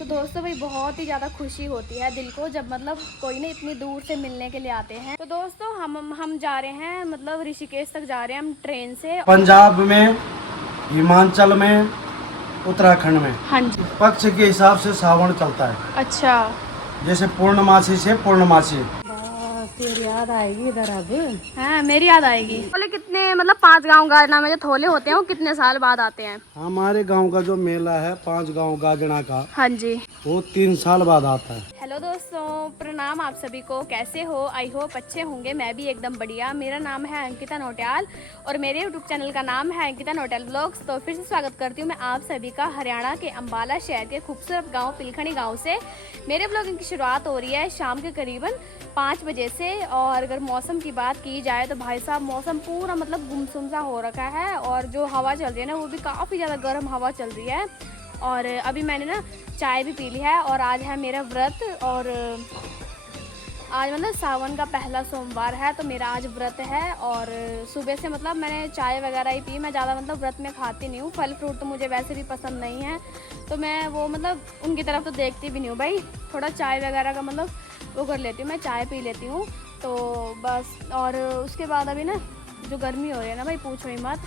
तो दोस्तों भाई बहुत ही ज़्यादा खुशी होती है दिल को जब मतलब कोई ना इतनी दूर से मिलने के लिए आते हैं। तो दोस्तों हम जा रहे हैं मतलब ऋषिकेश तक जा रहे हैं हम ट्रेन से। पंजाब में, हिमाचल में, उत्तराखंड में हाँ जी। पक्ष के हिसाब से सावन चलता है। अच्छा। जैसे पूर्णमासी से पूर्णमासी। तेरी याद आएगी इधर अब। हाँ मेरी याद आएगी। बोले कितने मतलब 5 गांव गाजना में जो थोले होते हैं वो कितने साल बाद आते हैं? हमारे गांव का जो मेला है 5 गांव गाजना का, हाँ जी, वो 3 साल बाद आता है। हेलो दोस्तों, प्रणाम आप सभी को। कैसे हो? आई होप अच्छे होंगे। मैं भी एकदम बढ़िया। मेरा नाम है अंकिता नौटियाल और मेरे यूट्यूब चैनल का नाम है अंकिता नौटियाल ब्लॉग्स। तो फिर से स्वागत करती हूँ मैं आप सभी का हरियाणा के अम्बाला शहर के खूबसूरत गांव पिलखनी गांव से। मेरे ब्लॉगिंग की शुरुआत हो रही है शाम के करीबन 5 बजे से। और अगर मौसम की बात की जाए तो भाई साहब मौसम पूरा मतलब गुमसुम सा हो रखा है और जो हवा चल रही है ना वो भी काफ़ी ज़्यादा गर्म हवा चल रही है। और अभी मैंने ना चाय भी पी ली है और आज है मेरा व्रत। और आज मतलब सावन का पहला सोमवार है तो मेरा आज व्रत है। और सुबह से मतलब मैंने चाय वगैरह ही पी। मैं ज़्यादा मतलब व्रत में खाती नहीं हूँ। फल फ्रूट तो मुझे वैसे भी पसंद नहीं है तो मैं वो मतलब उनकी तरफ तो देखती भी नहीं हूँ भाई। थोड़ा चाय वगैरह का मतलब वो कर लेती हूँ, मैं चाय पी लेती हूँ तो बस। और उसके बाद अभी ना जो गर्मी हो रही है ना भाई पूछो ही मत।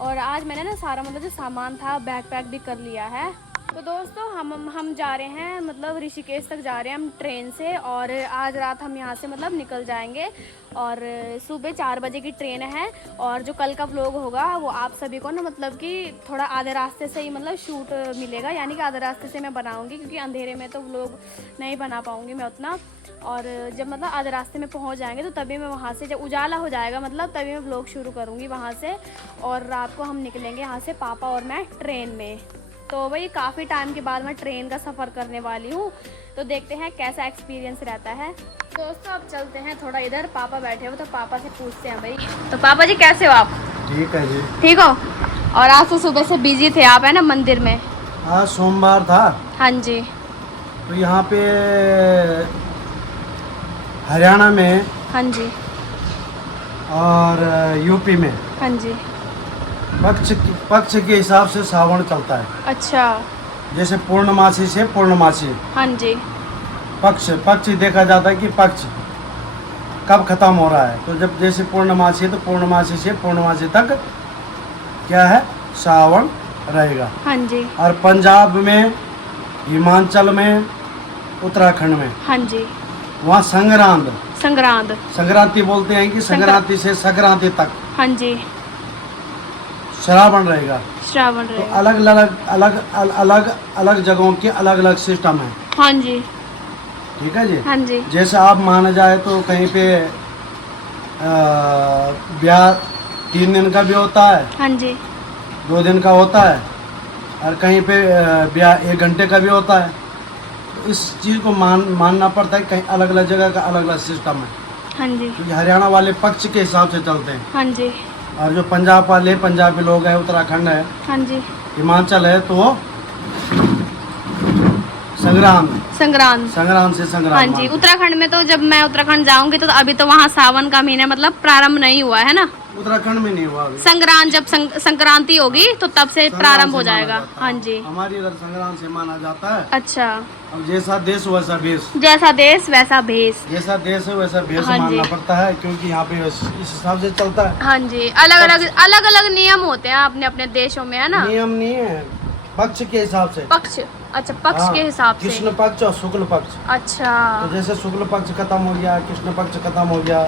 और आज मैंने ना सारा मतलब जो सामान था बैग पैक भी कर लिया है। तो दोस्तों हम जा रहे हैं मतलब ऋषिकेश तक जा रहे हैं हम ट्रेन से। और आज रात हम यहाँ से मतलब निकल जाएंगे और सुबह 4 बजे की ट्रेन है। और जो कल का व्लॉग होगा वो आप सभी को ना मतलब कि थोड़ा आधे रास्ते से ही मतलब शूट मिलेगा, यानी कि आधे रास्ते से मैं बनाऊँगी क्योंकि अंधेरे में तो व्लॉग नहीं बना पाऊँगी मैं उतना। और जब मतलब आधे रास्ते में पहुंच जाएंगे तो तभी मैं वहां से, जब उजाला हो जाएगा मतलब तभी मैं व्लॉग शुरू करूंगी वहां से। और रात को हम निकलेंगे यहाँ से पापा और मैं ट्रेन में। तो भाई काफ़ी टाइम के बाद मैं ट्रेन का सफ़र करने वाली हूँ तो देखते हैं कैसा एक्सपीरियंस रहता है। दोस्तों अब चलते हैं थोड़ा इधर, पापा बैठे हो तो पापा से पूछते हैं भाई। तो पापा जी कैसे हो आप? ठीक है जी। ठीक हो? और आज तो सुबह से बिजी थे आप है ना मंदिर में? आज सोमवार था हाँ जी। तो यहाँ पे हरियाणा में हाँ जी। और यूपी में हाँ जी। पक्ष के हिसाब से सावन चलता है। अच्छा। जैसे पूर्णमासी से पूर्णमासी। हाँ जी। पक्ष देखा जाता है कि पक्ष कब खत्म हो रहा है। तो जब जैसे पूर्णमासी है तो पूर्णमासी से पूर्णमासी तक क्या है, सावन रहेगा। हाँ जी। और पंजाब में, हिमाचल में, उत्तराखंड में हाँ जी। वहाँ संक्रांति बोलते हैं कि संक्रांति से संक्रांति तक हाँ जी श्रावण रहेगा। श्रावण तो रहेगा। अलग जगहों के अलग अलग सिस्टम है। हाँ जी। ठीक है जी। हाँ जी। जैसे आप माना जाए तो कहीं पे ब्याह 3 दिन का भी होता है, हाँ जी। 2 दिन का होता है, और कहीं पे ब्याह 1 घंटे का भी होता है। तो इस चीज़ को मानना पड़ता है। कहीं अलग अलग जगह का अलग अलग सिस्टम है। हाँ जी। क्योंकि हरियाणा वाले पक्ष के हिसाब से चलते हैं हाँ जी। और जो पंजाब वाले, पंजाबी लोग हैं, उत्तराखंड है, हाँ जी। हिमाचल है, तो वो संग्रांद से संग्रांद। हाँ जी। उत्तराखंड में तो जब मैं उत्तराखंड जाऊंगी तो अभी तो वहाँ सावन का महीना मतलब प्रारंभ नहीं हुआ है ना। उत्तराखंड में नहीं हुआ अभी। संक्रांत जब संक्रांति होगी तो तब से प्रारंभ हो जाएगा। हाँ जी। हमारी इधर संग्रांद से माना जाता है। अच्छा। अब जैसा देश वैसा भेष। जैसा देश वैसा भेष। जैसा देश है वैसा भेष हाँ जी। मानना पड़ता है क्योंकि यहाँ पे इस हिसाब से चलता है। हाँ जी। अलग अलग नियम होते हैं अपने अपने देशों में है ना। नियम नहीं है, पक्ष के हिसाब से। पक्ष, अच्छा पक्ष हाँ, के हिसाब से। कृष्ण पक्ष और शुक्ल पक्ष। अच्छा। तो जैसे शुक्ल पक्ष खत्म हो गया, कृष्ण पक्ष खत्म हो गया,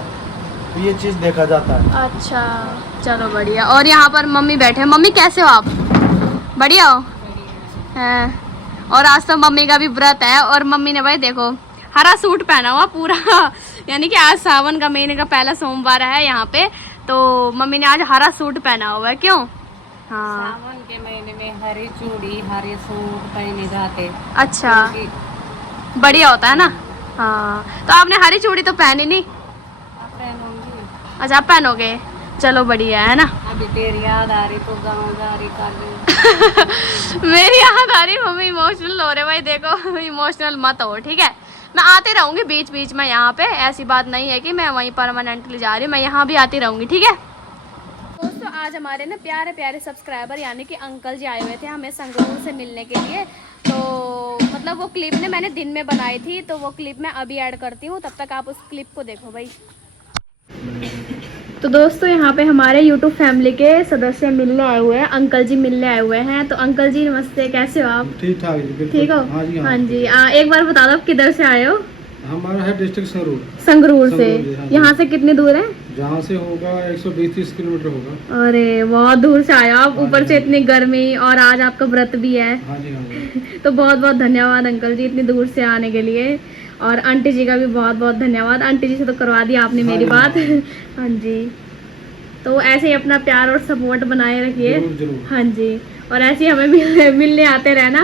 तो ये चीज देखा जाता है। अच्छा चलो बढ़िया। और यहाँ पर मम्मी बैठे हैं। मम्मी कैसे हो आप? बढ़िया हो हैं? और आज तो मम्मी का भी व्रत है और मम्मी ने भाई देखो हरा सूट पहना हुआ पूरा यानी कि आज सावन का महीने का पहला सोमवार है यहाँ पे तो मम्मी ने आज हरा सूट पहना हुआ है। क्यों? हाँ सावन के महीने में हरी चूड़ी हरे सूट पहने जाते। अच्छा बढ़िया होता है ना। हाँ तो आपने हरी चूड़ी तो पहनी नहीं? पहनूंगी। अच्छा आप पहनोगे, चलो बढ़िया है ना। अभी तेरी याद आ रही तो गाँव जा रही कर मेरी याद आ रही, मम्मी इमोशनल हो रहे भाई। देखो इमोशनल मत हो ठीक है। मैं आती रहूंगी बीच बीच में यहाँ पे, ऐसी बात नहीं है कि मैं वहीं परमानेंटली जा रही हूँ, मैं यहाँ भी आती रहूंगी ठीक है। दोस्तों आज हमारे ना प्यारे प्यारे सब्सक्राइबर यानी कि अंकल जी आए हुए थे हमें संगरूर से मिलने के लिए। तो मतलब मतलब वो क्लिप ने मैंने दिन में बनाई थी, तो वो क्लिप मैं अभी ऐड करती हूँ, तब तक आप उस क्लिप को देखो भाई। तो दोस्तों यहाँ पे हमारे YouTube फैमिली के सदस्य मिलने आए हुए हैं, अंकल जी मिलने आए हुए हैं। तो अंकल जी नमस्ते, कैसे हो आप? ठीक ठाक जी, बिल्कुल। ठीक हो? हाँ जी। एक बार बता दो आप किधर से आए हो? हमारा है डिस्ट्रिक्ट संगरूर। संगरूर से। हाँ, यहाँ से कितनी दूर है? जहाँ से होगा 120-30 किलोमीटर होगा। अरे बहुत दूर से आए हो आप, ऊपर से इतनी गर्मी, और आज आपका व्रत भी है। हाँ जी, हाँ जी। तो बहुत बहुत धन्यवाद अंकल जी इतनी दूर से आने के लिए, और आंटी जी का भी बहुत बहुत धन्यवाद। आंटी जी से तो करवा दिया आपने मेरी बात। हाँ जी। तो ऐसे ही अपना प्यार और सपोर्ट बनाए रखिए। हाँ जी, और ऐसे ही हमें मिलने आते रहना।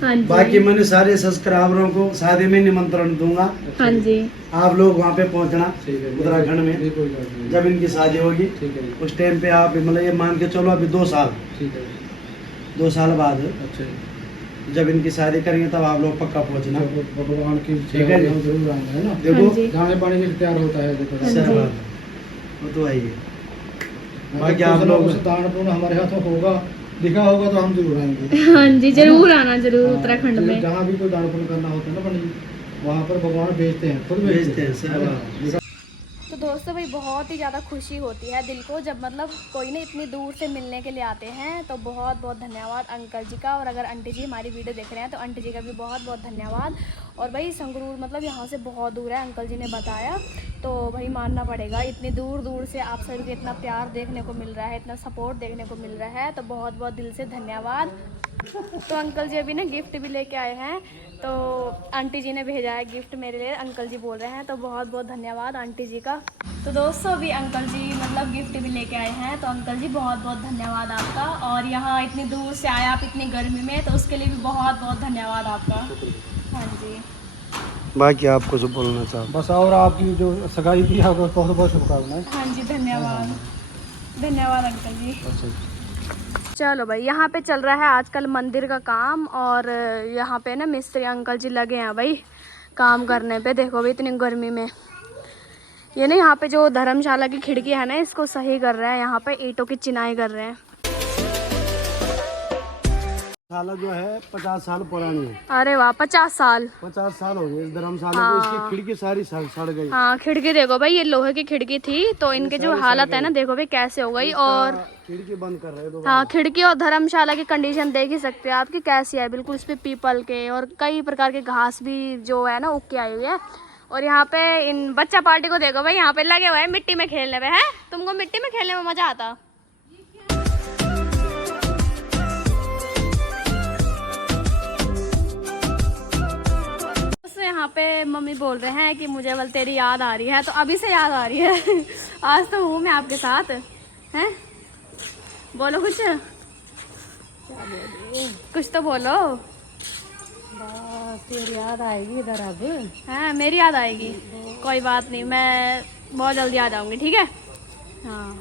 हाँ जी। बाकी मैंने सारे सब्सक्राइबरों को शादी में निमंत्रण दूंगा। हाँ जी। आप लोग वहाँ पे पहुँचना उत्तराखंड में, जब इनकी शादी होगी उस टाइम पे आप मतलब ये मान के चलो अभी 2 साल, 2 साल बाद जब इनकी शादी करेंगे तब आप लोग पक्का पहुँचना भगवान की। ठीक है जी, जरूर आएंगे ना। देखो गाने पानी में तैयार होता है, देखो वो तो आइए। बाकी आप लोग दान पुण्य हमारे हाथों होगा, लिखा होगा तो हम जरूर आएंगे। हाँ जी, जरूर आना, जरूर उत्तराखंड में। जहाँ भी कोई दान पुण्य करना होता है ना पंडित जी, वहाँ पर भगवान भेजते हैं, खुद भेजते हैं। तो दोस्तों भाई बहुत ही ज़्यादा खुशी होती है दिल को जब मतलब कोई ना इतनी दूर से मिलने के लिए आते हैं। तो बहुत बहुत धन्यवाद अंकल जी का, और अगर आंटी जी हमारी वीडियो देख रहे हैं तो आंटी जी का भी बहुत बहुत धन्यवाद। और भाई संगरूर मतलब यहाँ से बहुत दूर है, अंकल जी ने बताया, तो भाई मानना पड़ेगा। इतनी दूर दूर से आप सभी को इतना प्यार देखने को मिल रहा है, इतना सपोर्ट देखने को मिल रहा है, तो बहुत बहुत दिल से धन्यवाद। तो अंकल जी अभी ना गिफ्ट भी लेके आए हैं, तो आंटी जी ने भेजा है गिफ्ट मेरे लिए, अंकल जी बोल रहे हैं, तो बहुत बहुत धन्यवाद आंटी जी का। तो दोस्तों अभी अंकल जी मतलब गिफ्ट भी लेके आए हैं, तो अंकल जी बहुत बहुत धन्यवाद आपका। और यहाँ इतनी दूर से आए आप इतनी गर्मी में, तो उसके लिए भी बहुत बहुत धन्यवाद आपका। हाँ जी। बाकी आपको जो बोलना चाहूँ बस, और आपकी जो सगाई की है बहुत बहुत शुभकामनाएं। हाँ जी, धन्यवाद, धन्यवाद अंकल जी। चलो भाई, यहाँ पे चल रहा है आजकल मंदिर का काम, और यहाँ पे ना मिस्त्री अंकल जी लगे हैं भाई काम करने पे। देखो भाई इतनी गर्मी में ये ना यहाँ पे जो धर्मशाला की खिड़की है ना, इसको सही कर रहे हैं, यहाँ पे ईंटों की चिनाई कर रहे हैं। धर्मशाला जो है 50 साल पुरानी है। अरे वाह, 50 साल 50 साल हो गए इस धर्मशाला को। इसकी खिड़की सारी सड़ गई। हाँ, खिड़की देखो भाई, ये लोहे की खिड़की थी, तो इनके जो हालत है ना देखो भाई कैसे हो गई। और खिड़की बंद कर रहे हैं। हाँ, खिड़की और धर्मशाला की कंडीशन देख ही सकते हैं आपकी कैसी है, बिल्कुल इस पे पीपल के और कई प्रकार के घास भी जो है ना उग के आई हुई है। और यहाँ पे इन बच्चा पार्टी को देखो भाई, यहाँ पे लगे हुए हैं मिट्टी में खेलने में। है तुमको मिट्टी में खेलने में मजा आता? तो यहाँ पे मम्मी बोल रहे हैं कि मुझे बल तेरी याद आ रही है, तो अभी से याद आ रही है। आज तो हूँ मैं आपके साथ। हैं, बोलो कुछ, कुछ तो बोलो। तेरी याद आएगी इधर अब। हाँ, मेरी याद आएगी, कोई बात नहीं, मैं बहुत जल्दी आ जाऊंगी। ठीक है। हाँ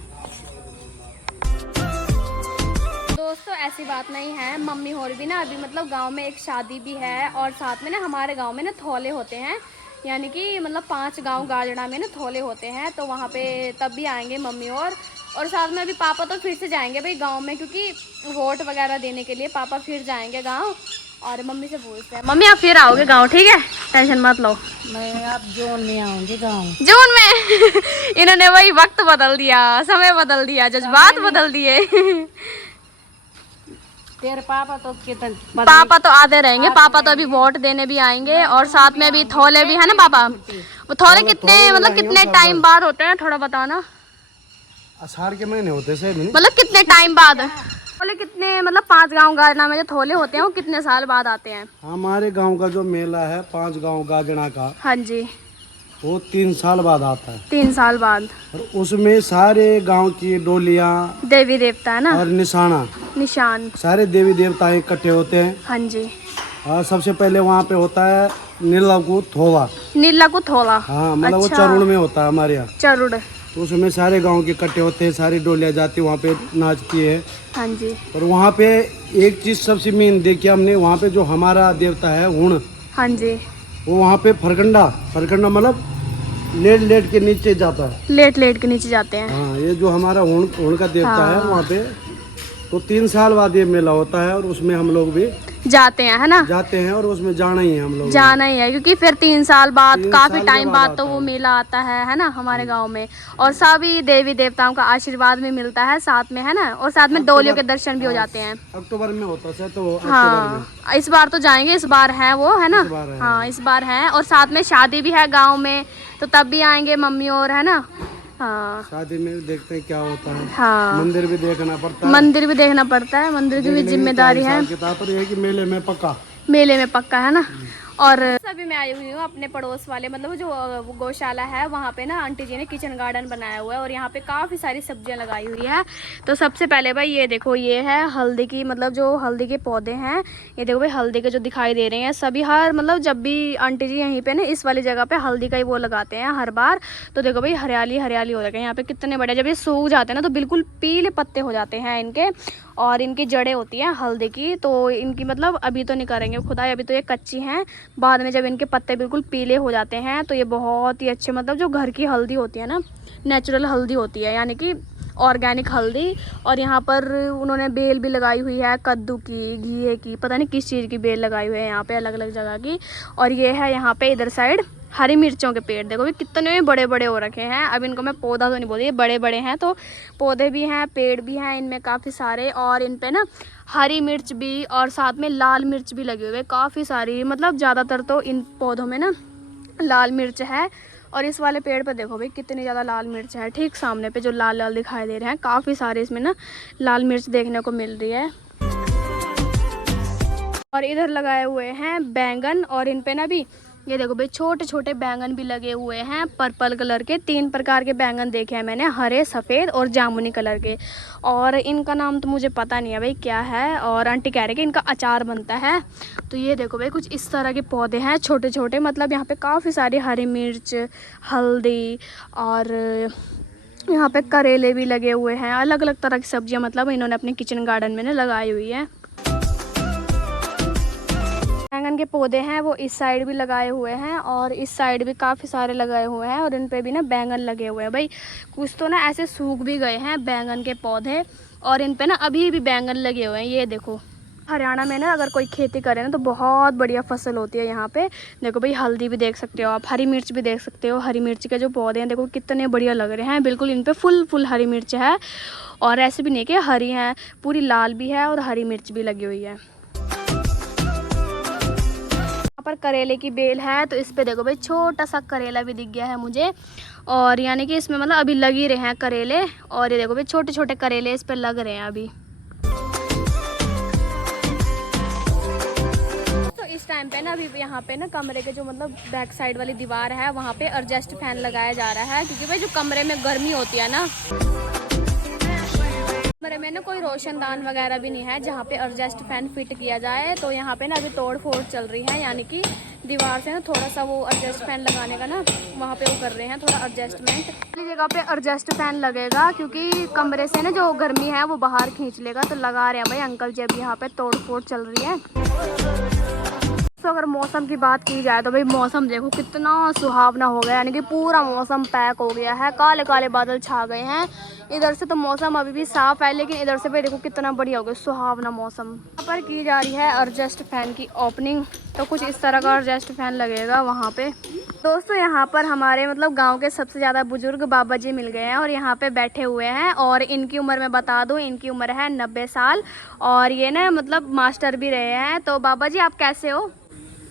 दोस्तों, ऐसी बात नहीं है, मम्मी और भी ना अभी मतलब गांव में एक शादी भी है, और साथ में ना हमारे गांव में ना थौले होते हैं, यानी कि मतलब 5 गांव गाजड़ा में ना थौले होते हैं, तो वहाँ पे तब भी आएंगे मम्मी और साथ में अभी पापा तो फिर से जाएंगे भाई गांव में, क्योंकि वोट वगैरह देने के लिए पापा फिर जाएंगे गांव। और मम्मी से पूछते हैं, मम्मी आप फिर आओगे गांव? ठीक है, टेंशन मत लो। मैं अब जून में आऊंगी गाँव। जून में? इन्होंने वही वक्त बदल दिया, समय बदल दिया, जज्बात बदल दिए। तेरे पापा तो कितना, पापा तो आते रहेंगे, पापा तो अभी वोट देने भी आएंगे, और साथ में भी थौले भी है ना पापा। वो थौले कितने मतलब कितने टाइम बाद होते हैं, थोड़ा बताना। आषाढ़ के महीने होते हैं, मतलब कितने टाइम बाद थौले, कितने मतलब 5 गांव गाजना में जो थौले होते हैं वो कितने साल बाद आते हैं? हमारे गांव का जो मेला है 5 गांव गाजना का, हाँ जी, वो 3 साल बाद आता है। 3 साल बाद। और उसमें सारे गांव की डोलियां, देवी देवता है ना, और निशान सारे देवी देवता इकट्ठे होते हैं। हाँ जी। और सबसे पहले वहाँ पे होता है नीला को थोला। नीला को थोला? हाँ, मतलब अच्छा। वो चरुड़ में होता है हमारे यहाँ। चरुड़। तो उसमें सारे गांव के इकट्ठे होते हैं, सारी डोलियां जाती है वहाँ पे, नाचती है। हाँ जी। और वहाँ पे एक चीज सबसे मेन देखी हमने, वहाँ पे जो हमारा देवता है हुण, हाँ जी, वो वहाँ पे फरकंडा मतलब लेट के नीचे जाता है। लेट के नीचे जाते हैं। हाँ, ये जो हमारा हुण का देवता हाँ। है वहाँ पे, तो 3 साल बाद ये मेला होता है, और उसमें हम लोग भी जाते हैं, है ना? जाते हैं और उसमें जाना ही है हम लोग, जाना ही है, क्योंकि फिर 3 साल बाद, 3 काफी साल टाइम के बाद बाद तो आता वो है। मेला आता है ना, हमारे गांव में। और सभी देवी देवताओं का आशीर्वाद भी मिलता है साथ में, है ना? और साथ में डोलियों के दर्शन भी हो जाते हैं। अक्टूबर में होता है तो अक्टूबर में। हाँ, इस बार तो जाएंगे, इस बार है वो, है ना? इस बार है, हाँ, इस बार है। और साथ में शादी भी है गांव में, तो तब भी आएंगे मम्मी और, है ना? हाँ शादी में देखते हैं क्या होता है। हाँ, मंदिर भी देखना पड़ता है, मंदिर भी देखना पड़ता है, मंदिर की भी जिम्मेदारी है। किताब पर ये है कि मेले में पक्का, मेले में पक्का, है ना? और अभी मैं आई हुई हूँ अपने पड़ोस वाले, मतलब जो वो गौशाला है वहाँ पे ना आंटी जी ने किचन गार्डन बनाया हुआ है और यहाँ पे काफ़ी सारी सब्जियाँ लगाई हुई है। तो सबसे पहले भाई ये देखो, ये है हल्दी की, मतलब जो हल्दी के पौधे हैं, ये देखो भाई हल्दी के जो दिखाई दे रहे हैं सभी, हर मतलब जब भी आंटी जी यहीं पे ना इस वाली जगह पे हल्दी का ही वो लगाते हैं हर बार। तो देखो भाई हरियाली हरियाली हो रखी है यहाँ पे, कितने बड़े, जब ये सूख जाते हैं ना तो बिल्कुल पीले पत्ते हो जाते हैं इनके, और इनकी जड़ें होती हैं हल्दी की। तो इनकी मतलब अभी तो नहीं करेंगे खुदाई, अभी तो ये कच्ची हैं, बाद में जब इनके पत्ते बिल्कुल पीले हो जाते हैं तो ये बहुत ही अच्छे, मतलब जो घर की हल्दी होती है ना, नेचुरल हल्दी होती है, यानी कि ऑर्गेनिक हल्दी। और यहाँ पर उन्होंने बेल भी लगाई हुई है, कद्दू की, घिए की, पता नहीं किस चीज़ की बेल लगाई हुई है यहाँ पे, अलग अलग जगह की। और ये है यहाँ पे इधर साइड हरी मिर्चों के पेड़, देखो भी कितने बड़े बड़े हो रखे हैं। अब इनको मैं पौधा तो नहीं बोल रही, बड़े बड़े हैं, तो पौधे भी हैं, पेड़ भी हैं इनमें काफ़ी सारे। और इन पे ना हरी मिर्च भी और साथ में लाल मिर्च भी लगे हुए काफ़ी सारी, मतलब ज़्यादातर तो इन पौधों में ना लाल मिर्च है। और इस वाले पेड़ पर देखो भाई कितनी ज़्यादा लाल मिर्च है, ठीक सामने पे जो लाल लाल दिखाई दे रहे हैं, काफ़ी सारे इसमें ना लाल मिर्च देखने को मिल रही है। और इधर लगाए हुए हैं बैंगन, और इन पे ना भी ये देखो भाई छोटे छोटे बैंगन भी लगे हुए हैं, पर्पल कलर के। 3 प्रकार के बैंगन देखे हैं मैंने, हरे, सफ़ेद और जामुनी कलर के। और इनका नाम तो मुझे पता नहीं है भाई क्या है, और आंटी कह रहे कि इनका अचार बनता है। तो ये देखो भाई कुछ इस तरह के पौधे हैं छोटे छोटे, मतलब यहाँ पे काफ़ी सारी हरी मिर्च, हल्दी, और यहाँ पे करेले भी लगे हुए हैं, अलग अलग तरह की सब्जियाँ मतलब इन्होंने अपने किचन गार्डन में ना लगाई हुई है। बैंगन के पौधे हैं वो इस साइड भी लगाए हुए हैं, और इस साइड भी काफ़ी सारे लगाए हुए हैं, और इन पे भी ना बैंगन लगे हुए हैं भाई। कुछ तो ना ऐसे सूख भी गए हैं बैंगन के पौधे, और इन पे ना अभी भी बैंगन लगे हुए हैं। ये देखो हरियाणा में ना अगर कोई खेती करे ना तो बहुत बढ़िया फसल होती है यहाँ पे। देखो भाई हल्दी भी देख सकते हो आप, हरी मिर्च भी देख सकते हो। हरी मिर्च के जो पौधे हैं देखो कितने बढ़िया लग रहे हैं, बिल्कुल इन पे फुल हरी मिर्च है, और ऐसे भी नहीं कि हरी हैं, पूरी लाल भी है और हरी मिर्च भी लगी हुई है। पर करेले की बेल है, तो इस पे देखो भाई छोटा सा करेला भी दिख गया है मुझे, और यानी कि इसमें मतलब अभी लग ही रहे हैं करेले। और ये देखो भाई छोटे छोटे करेले इस पे लग रहे हैं अभी। तो इस टाइम पे ना अभी यहाँ पे ना कमरे के जो मतलब बैक साइड वाली दीवार है वहाँ पे एडजस्ट फैन लगाया जा रहा है, क्योंकि भाई जो कमरे में गर्मी होती है ना, कमरे में ना कोई रोशनदान वगैरह भी नहीं है जहाँ पे एडजस्ट फैन फिट किया जाए। तो यहाँ पे ना अभी तोड़ फोड़ चल रही है, यानी कि दीवार से ना थोड़ा सा वो एडजस्ट फैन लगाने का ना वहाँ पे वो कर रहे हैं थोड़ा एडजस्टमेंट। वाली जगह पे एडजस्ट फैन लगेगा, क्योंकि कमरे से ना जो गर्मी है वो बाहर खींच लेगा। तो लगा रहे हैं भाई अंकल जी अभी यहाँ पे तोड़ फोड़ चल रही है। तो अगर मौसम की बात की जाए तो भाई मौसम देखो कितना सुहावना हो गया, यानी कि पूरा मौसम पैक हो गया है, काले काले बादल छा गए हैं। इधर से तो मौसम अभी भी साफ है, लेकिन इधर से भाई देखो कितना बढ़िया हो गया, सुहावना मौसम। यहाँ पर की जा रही है एडजस्ट फैन की ओपनिंग, तो कुछ इस तरह का एडजस्ट फैन लगेगा वहाँ पे। दोस्तों यहाँ पर हमारे मतलब गांव के सबसे ज़्यादा बुजुर्ग बाबा जी मिल गए हैं और यहाँ पे बैठे हुए हैं। और इनकी उम्र मैं बता दूँ, इनकी उम्र है 90 साल, और ये ना मतलब मास्टर भी रहे हैं। तो बाबा जी आप कैसे हो?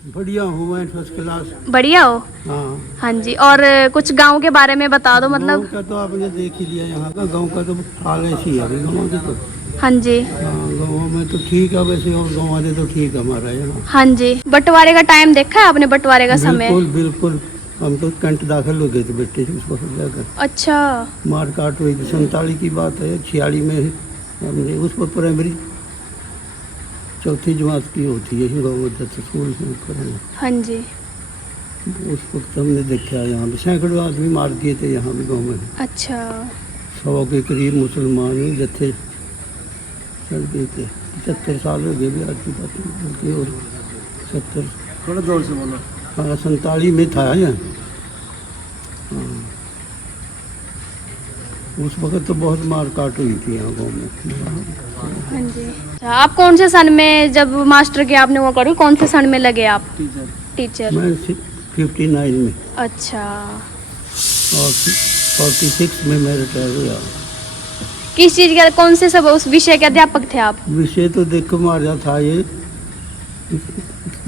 बढ़िया हूँ मैं, फर्स्ट क्लास। बढ़िया हो? हाँ हाँ जी। और कुछ गांव के बारे में बता दो, मतलब गाँव का तो आपने देख ही लिया, यहाँ का गाँव का तो हाल ऐसी है अभी गाँव की तो। हाँ जी। हाँ गाँव में तो ठीक है वैसे, और गाँव वाले तो ठीक है हमारा यहाँ। हाँ जी। बंटवारे का टाइम देखा है आपने? बंटवारे का समय बिल्कुल बिल्कुल, हम तो कैंट दाखिल हो गए थे बेटे उसको जाकर। अच्छा। मार काट हुई थी, 47 की बात है, 46 में हमने उस पर प्राइमरी 4ठी जमात की होती है गाँव में, जब स्कूल से ऊपर। हाँ जी। उस वक्त हमने देखा यहाँ पे सैकड़ों आदमी मार दिए थे यहाँ भी गाँव में। अच्छा। 100 के करीब मुसलमान जत्थे चल गए थे। 75 साल हो गए भी आज की बात है, और 70 थोड़ा जोर से बोलो। हाँ 47 में था यहाँ। हाँ उस वक्त तो बहुत मार काट हुई थी यहाँ गाँव में। हाँ जी। आप कौन से सन में जब मास्टर की आपने वो करी, कौन से सन में लगे आप टीचर? मैं 59 में अच्छा। और 46 में मैं रिटायर हुआ। किस चीज का, कौन से सब उस विषय के अध्यापक थे आप? विषय तो देखो हमारा था ये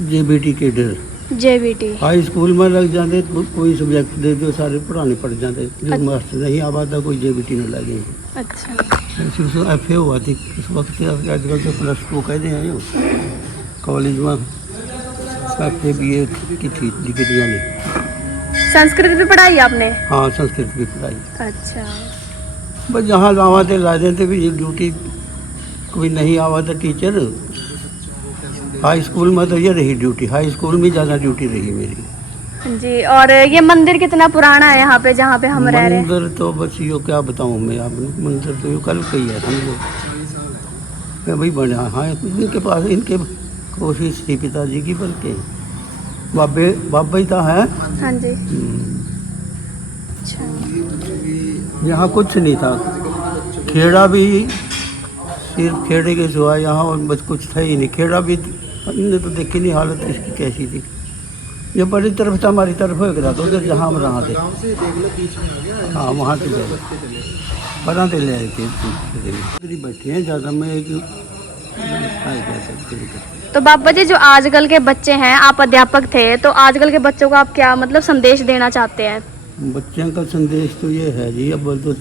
JBT cadre. JBT। High school में लग जाते तो कोई सब्जेक्ट दे दो सारे पढ़ाने पड़ जाते, जो मास्टर नहीं आवा था कोई JBT न लगे। अच्छा। FA हुआ थी उस वक्त, आजकल तो +2 कहते हैं। कॉलेज में FA BA की थी डिग्रियाँ ने। संस्कृत भी पढ़ाई आपने? हाँ, संस्कृत की पढ़ाई। अच्छा। बस जहाँ आवा थे ला देते भी, ये ड्यूटी कोई नहीं आवा था टीचर। हाई स्कूल में तो ये रही ड्यूटी, हाई स्कूल में ज़्यादा ड्यूटी रही मेरी। जी। और ये मंदिर कितना पुराना है यहाँ पे जहाँ पे हम रह रहे हैं? मंदिर तो बस यो क्या बताऊँ मैं आपने, मंदिर तो यो कल कही है समझो भाई बना। हाँ, इनके पास इनके कोशिश थी पिताजी की, बल्कि बाबा ही था है। हाँ जी। अच्छा। यहाँ कुछ नहीं था, खेड़ा भी सिर्फ खेड़े के सिवा यहाँ और बस कुछ था ही नहीं। खेड़ा भी हमने तो देखी नहीं हालत इसकी कैसी थी। ये बड़ी तरफ था, हमारी तरफ हो गया तो उधर जहाँ हम रहा थे। हाँ, वहाँ से गए बनाते ले आए थे। बैठे हैं ज़्यादा में एक तो बाबा जी, जो आजकल के बच्चे हैं, आप अध्यापक थे, तो आजकल के बच्चों को आप क्या मतलब संदेश देना चाहते हैं? बच्चों का संदेश तो ये है जी, अब तो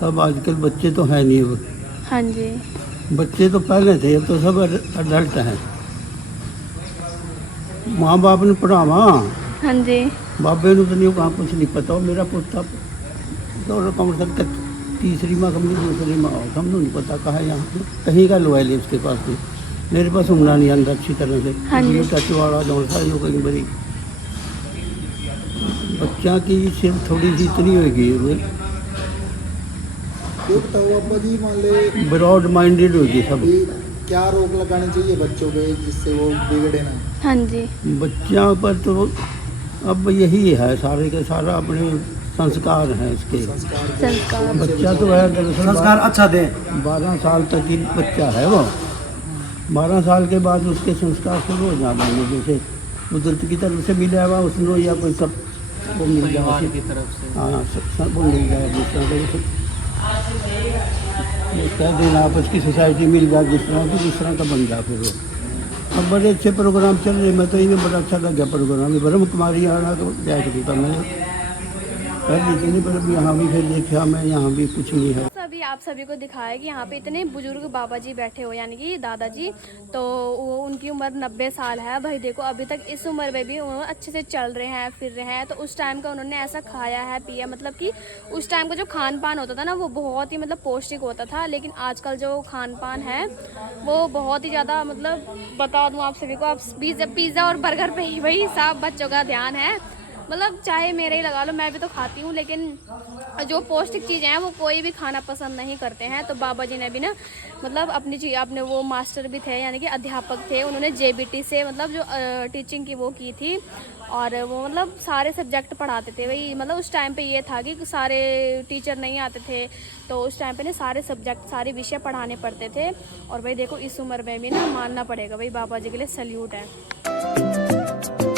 सब आजकल बच्चे तो हैं नहीं। अब हाँ जी। बच्चे तो पहले थे, अब तो सब अडल्ट हैं। माँ बाप ने पढ़ावा, हाँ जी। बाबे ने तो नहीं कहाँ कुछ नहीं पता। मेरा पुत्र तो कम से कम तीसरी माँ कम दूसरी माँ हमने नहीं पता कहा यहाँ पे कहीं का लोयल है उसके पास में। मेरे पास उमरा नहीं अंदर अच्छी तरह से। हाँ जी। टचवाड़ा दौड़ सा जो कहीं बड़ी बच्चा की सिर्फ थोड़ी सी इतनी होगी, ब्रॉड माइंडेड होगी सब। क्या रोक लगानी चाहिए बच्चों पे जिससे वो बिगड़े ना? हाँ जी। बच्चों पर तो अब यही है सारे के सारा अपने संस्कार हैं इसके। संस्कार। बच्चा तो है दरअसल संस्कार अच्छा दे। 12 साल तक ही बच्चा है वो। 12 साल के बाद उसके संस्कार शुरू हो जाते हैं, जैसे कुदरत की तरफ से मिला हुआ उसने या कोई सब वो मिल जाए की तरफ से। हाँ, सब वो मिल जाए जिस तरह से कह देना आपस की सोसाइटी मिल जाए जिस तरह की, जिस तरह का बन जाए फिर वो। अब बड़े अच्छे प्रोग्राम चल रहे। मैं तो इन्हें बड़ा अच्छा लगा प्रोग्राम। ब्रह्म कुमारी आना तो जाए था मैं पहले नहीं, पर यहाँ भी फिर देखा मैं, यहाँ भी कुछ नहीं है। अभी आप सभी को दिखाया कि यहाँ पे इतने बुजुर्ग बाबा जी बैठे हो, यानी कि दादाजी। तो वो उनकी उम्र 90 साल है। भाई देखो, अभी तक इस उम्र में भी उन्होंने अच्छे से चल रहे हैं, फिर रहे हैं। तो उस टाइम का उन्होंने ऐसा खाया है, पिया, मतलब कि उस टाइम का जो खान पान होता था ना, वो बहुत ही मतलब पौष्टिक होता था। लेकिन आजकल जो खान पान है वो बहुत ही ज़्यादा, मतलब बता दूँ आप सभी को, आप पिज़्ज़ा और बर्गर पे ही वही सब बच्चों का ध्यान है। मतलब चाहे मेरे ही लगा लो, मैं भी तो खाती हूँ, लेकिन जो पौष्टिक चीज़ें हैं वो कोई भी खाना पसंद नहीं करते हैं। तो बाबा जी ने भी ना मतलब अपनी चीज़, अपने वो मास्टर भी थे, यानी कि अध्यापक थे। उन्होंने JBT से मतलब जो टीचिंग की वो की थी, और वो मतलब सारे सब्जेक्ट पढ़ाते थे। वही मतलब उस टाइम पे ये था कि सारे टीचर नहीं आते थे, तो उस टाइम पे ना सारे सब्जेक्ट, सारे विषय पढ़ाने पड़ते थे। और भाई देखो, इस उम्र में भी ना मानना पड़ेगा भाई, बाबा जी के लिए सैल्यूट है।